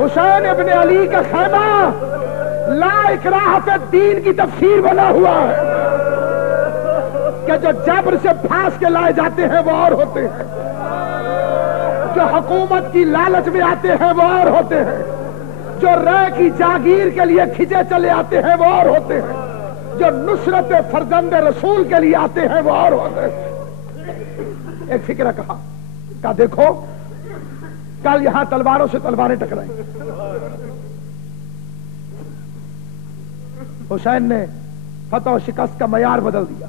حسین ابن علی کا خیمہ لا اکراہ فی الدین کی تفسیر بنا ہوا ہے کہ جو جبر سے پھانس کے لائے جاتے ہیں وہ اور ہوتے ہیں، جو حکومت کی لالچ میں آتے ہیں وہ اور ہوتے ہیں، جو رے کی جاگیر کے لیے کھچے چلے آتے ہیں وہ اور ہوتے ہیں، جو نصرت فرزند رسول کے لیے آتے ہیں وہ اور ہوتے ہیں۔ ایک فکرہ کہا دیکھو کل یہاں تلواروں سے تلواریں ٹکرائیں، حسین نے فتح و شکست کا معیار بدل دیا۔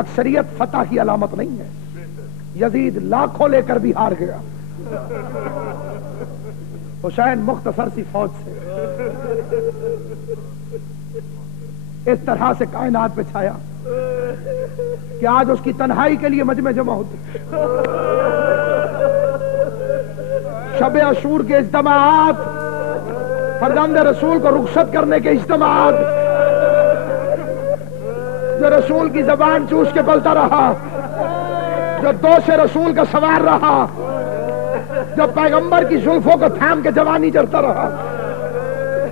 اکثریت فتح کی علامت نہیں ہے، یزید لاکھوں لے کر بھی ہار گیا، حسین مختصر سی فوج سے اس طرح سے کائنات پہ چھایا کہ آج اس کی تنہائی کے لیے مجمع جمع ہوتے، شب عاشور کے اجتماعات، فرزند رسول کو رخصت کرنے کے اجتماعات، جو رسول کی زبان چوس کے پلتا رہا، جو دوش رسول کا سوار رہا، جو پیغمبر کی زلفوں کو تھام کے جوانی چڑھتا رہا،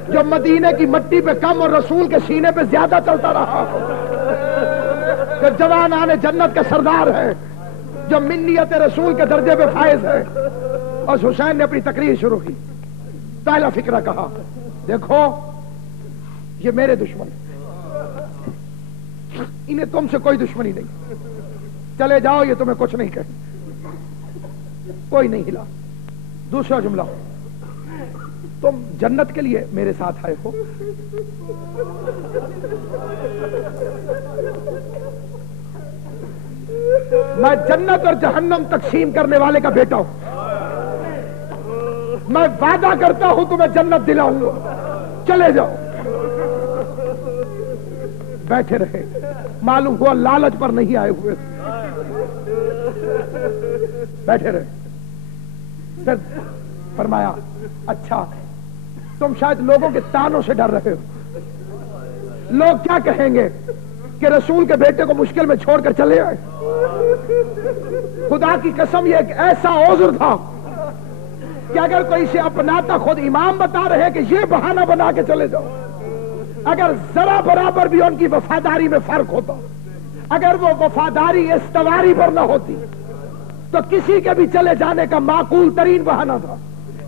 جو مدینے کی مٹی پہ کم اور رسول کے سینے پہ زیادہ چلتا رہا، جو جوانان جنت کا سردار ہے، جو منیت رسول کے درجے پہ فائز ہے۔ اور حسین نے اپنی تقریر شروع کی، پہلا فکرہ کہا دیکھو یہ میرے دشمن ہیں، انہیں تم سے کوئی دشمنی نہیں، چلے جاؤ یہ تمہیں کچھ نہیں کہیں، کوئی نہیں ہلا۔ دوسرا جملہ، تم جنت کے لیے میرے ساتھ آئے ہو، میں جنت اور جہنم تقسیم کرنے والے کا بیٹا ہوں، میں وعدہ کرتا ہوں تمہیں جنت دلاؤں گا، چلے جاؤ۔ بیٹھے رہے، معلوم ہوا لالچ پر نہیں آئے ہوئے، بیٹھے رہے۔ پھر فرمایا اچھا تم شاید لوگوں کے تانوں سے ڈر رہے ہو، لوگ کیا کہیں گے کہ رسول کے بیٹے کو مشکل میں چھوڑ کر چلے آئے۔ خدا کی قسم یہ ایک ایسا عذر تھا کہ اگر کوئی اسے اپناتا، خود امام بتا رہے کہ یہ بہانہ بنا کے چلے جاؤ، اگر ذرا برابر بھی ان کی وفاداری میں فرق ہوتا، اگر وہ وفاداری استواری پر نہ ہوتی تو کسی کے بھی چلے جانے کا معقول ترین بہانہ تھا۔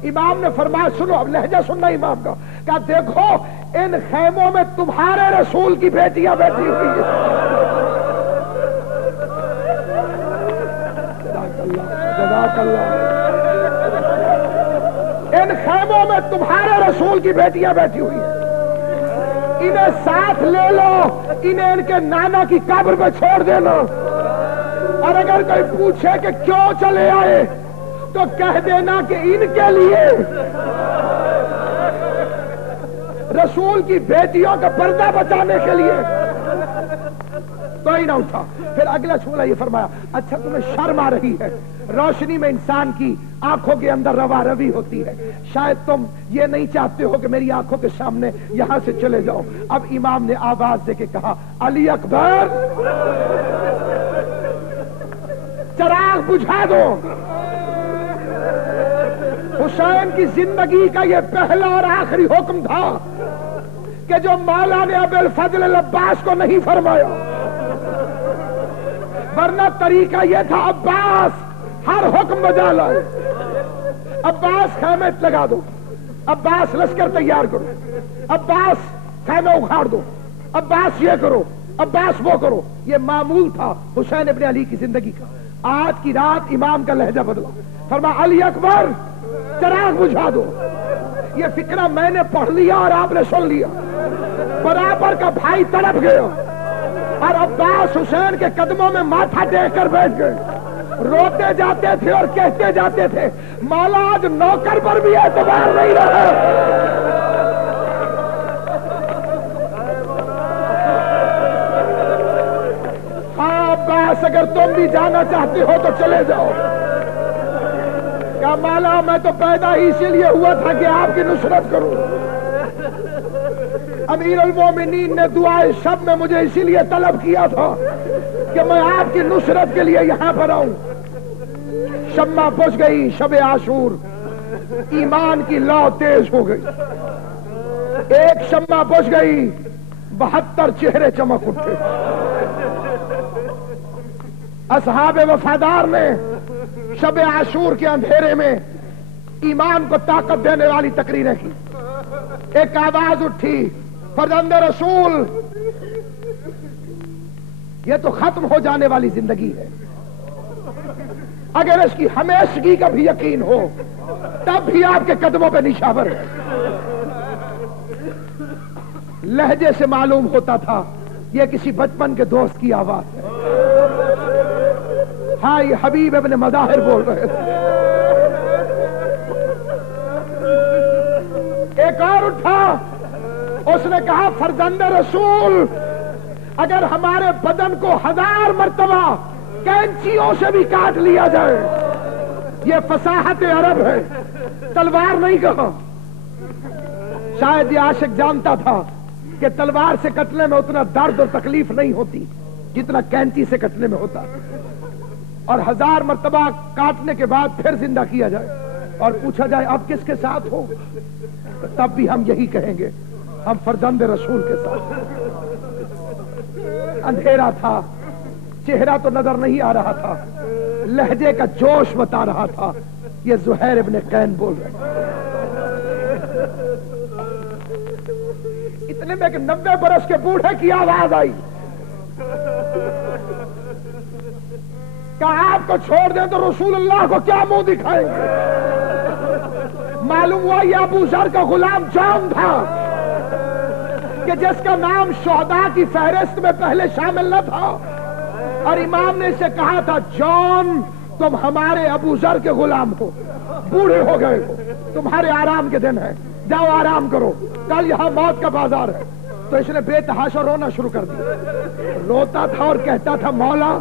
امام نے فرمایا سنو، اب لہجہ سننا امام کا، کہا دیکھو ان خیموں میں تمہارے رسول کی بیٹیاں بیٹھی ہوئی ہیں، جزاک اللہ، ان خیموں میں تمہارے رسول کی بیٹیاں بیٹھی ہوئی ہیں، انہیں ساتھ لے لو، انہیں ان کے نانا کی قبر پہ چھوڑ دینا، اور اگر کوئی پوچھے کہ کیوں چلے آئے تو کہہ دینا کہ ان کے لیے رسول کی بیٹیوں کا پردہ بچانے کے لیے۔ کوئی نہ اٹھا۔ پھر اگلا جملہ یہ فرمایا اچھا تمہیں شرم آ رہی ہے، روشنی میں انسان کی آنکھوں کے اندر روا روی ہوتی ہے، شاید تم یہ نہیں چاہتے ہو کہ میری آنکھوں کے سامنے یہاں سے چلے جاؤ۔ اب امام نے آواز دے کے کہا علی اکبر چراغ بجھا دو۔ حسین کی زندگی کا یہ پہلا اور آخری حکم تھا کہ جو مولا نے ابو الفضل العباس کو نہیں فرمایا، ورنہ طریقہ یہ تھا عباس ہر حکم بجا لائے، عباس خیمے لگا دو، عباس لشکر تیار کرو، عباس خیمہ اکھاڑ دو، عباس یہ کرو، عباس وہ کرو۔ یہ معمول تھا حسین ابن علی کی زندگی کا۔ آج کی رات امام کا لہجہ بدلا، فرمایا علی اکبر چراغ بجھا دو۔ یہ فکرہ میں نے پڑھ لیا اور آپ نے سن لیا، برابر کا بھائی تڑپ گیا، اور عباس حسین کے قدموں میں ماتھا ٹیک کر بیٹھ گئے، روتے جاتے تھے اور کہتے جاتے تھے مولا آج نوکر پر بھی اعتبار نہیں رہا۔ عباس اگر تم بھی جانا چاہتے ہو تو چلے جاؤ۔ کہا مولا میں تو پیدا ہی اسی لیے ہوا تھا کہ آپ کی نصرت کروں، امیر المومنین نے دعائے شب میں مجھے اسی لیے طلب کیا تھا کہ میں آپ کی نصرت کے لیے یہاں پر آؤں۔ شمع بجھ گئی، شب عاشور، ایمان کی لو تیز ہو گئی، ایک شمع بجھ گئی، 72 چہرے چمک اٹھے۔ اصحاب وفادار نے شب عاشور کے اندھیرے میں ایمان کو طاقت دینے والی تقریریں کی۔ ایک آواز اٹھی، فرزند رسول، یہ تو ختم ہو جانے والی زندگی ہے، اگر اس کی ہمیشگی کا بھی یقین ہو تب بھی آپ کے قدموں پہ نشاور ہے۔ لہجے سے معلوم ہوتا تھا یہ کسی بچپن کے دوست کی آواز ہے۔ ہاں، یہ حبیب ابن مظاہر بول رہے تھے۔ ایک اور اٹھا، اس نے کہا فرزند رسول، اگر ہمارے بدن کو 1000 مرتبہ کینچیوں سے بھی کاٹ لیا جائے، یہ فصاحت عرب ہے، تلوار نہیں کہا۔ شاید یہ عاشق جانتا تھا کہ تلوار سے کٹنے میں اتنا درد اور تکلیف نہیں ہوتی جتنا کینچی سے کٹنے میں ہوتا، اور 1000 مرتبہ کاٹنے کے بعد پھر زندہ کیا جائے اور پوچھا جائے اب کس کے ساتھ ہو، تب بھی ہم یہی کہیں گے، ہم فرزند رسول کے ساتھ۔ اندھیرا تھا، چہرہ تو نظر نہیں آ رہا تھا، لہجے کا جوش بتا رہا تھا، یہ زہیر ابن قین بول رہے۔ اتنے میں کہ 90 برس کے بوڑھے کی آواز آئی، کہا آپ کو چھوڑ دیں تو رسول اللہ کو کیا منہ دکھائیں گے؟ معلوم ہوا یہ ابو ذر کا غلام جان تھا کہ جس کا نام شہداء کی فہرست میں پہلے شامل نہ تھا، اور امام نے اسے کہا تھا جان تم ہمارے ابو ذر کے غلام ہو، بوڑھے ہو گئے ہو، تمہارے آرام کے دن ہے، جاؤ آرام کرو، کل یہاں موت کا بازار ہے۔ تو اس نے بے تحاشا رونا شروع کر دیا، روتا تھا اور کہتا تھا مولا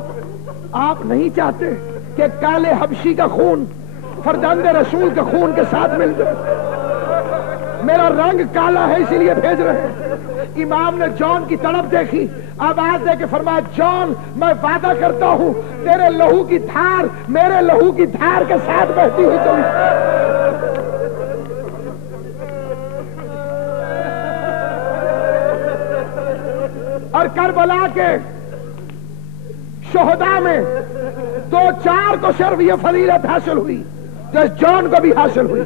آپ نہیں چاہتے کہ کالے حبشی کا خون فرزند رسول کے خون کے ساتھ مل جائے، میرا رنگ کالا ہے اسی لیے بھیج رہے ہیں۔ امام نے جان کی تڑپ دیکھی، آواز دے کے فرمایا جان میں وعدہ کرتا ہوں تیرے لہو کی دھار میرے لہو کی دھار کے ساتھ بہتی ہوئی چلی۔ اور کربلا کے شہداء میں 2-4 کو صرف یہ فضیلت حاصل ہوئی جو اس جان کو بھی حاصل ہوئی۔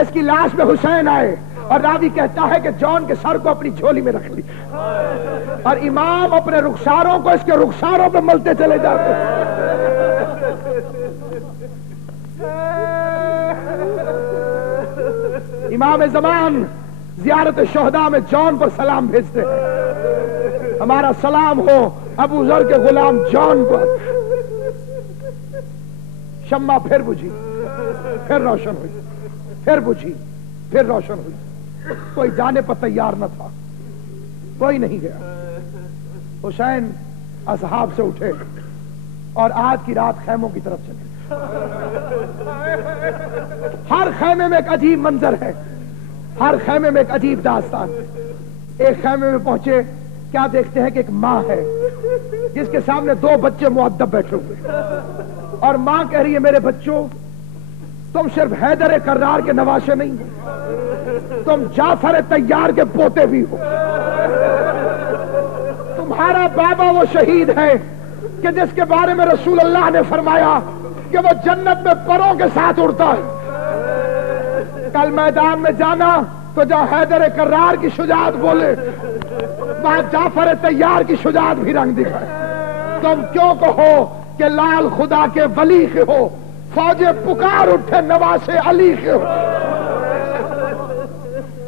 اس کی لاش میں حسین آئے اور راوی کہتا ہے کہ جان کے سر کو اپنی جھولی میں رکھ لی، اور امام اپنے رخساروں کو اس کے رخساروں پہ ملتے چلے جاتے۔ امام زمان زیارت شہداء میں جان پر سلام بھیجتے ہیں، ہمارا سلام ہو ابو ذر کے غلام جان پر۔ شمع پھر بجھی، پھر روشن ہوئی، پھر بجھی، پھر روشن ہوئی۔ کوئی جانے پر تیار نہ تھا، کوئی نہیں گیا۔ حسین اصحاب سے اٹھے اور آج کی رات خیموں کی طرف چلے۔ ہر خیمے میں ایک عجیب منظر ہے، ہر خیمے میں ایک عجیب داستان۔ ایک خیمے میں پہنچے، کیا دیکھتے ہیں کہ ایک ماں ہے جس کے سامنے 2 بچے مؤدب بیٹھے ہوئے، اور ماں کہہ رہی ہے میرے بچوں تم صرف حیدر کرار کے نواشے نہیں ہو، تم جعفر طیار کے پوتے بھی ہو۔ تمہارا بابا وہ شہید ہے کہ جس کے بارے میں رسول اللہ نے فرمایا کہ وہ جنت میں پروں کے ساتھ اڑتا ہے۔ کل میدان میں جانا تو جہاں حیدر کرار کی شجاعت بولے وہاں جعفر طیار کی شجاعت بھی رنگ دکھائے۔ تم کیوں کہو کہ لال خدا کے ولی کے ہو، فوجیں پکار اٹھے نواسے علی کے ہو۔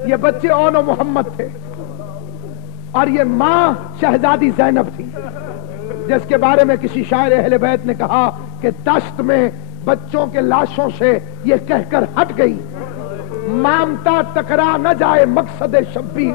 یہ بچے اون و محمد تھے، اور یہ ماں شہزادی زینب تھی جس کے بارے میں کسی شاعر اہل بیت نے کہا کہ دشت میں بچوں کے لاشوں سے یہ کہہ کر ہٹ گئی مامتا ٹکرا نہ جائے مقصد شبیر۔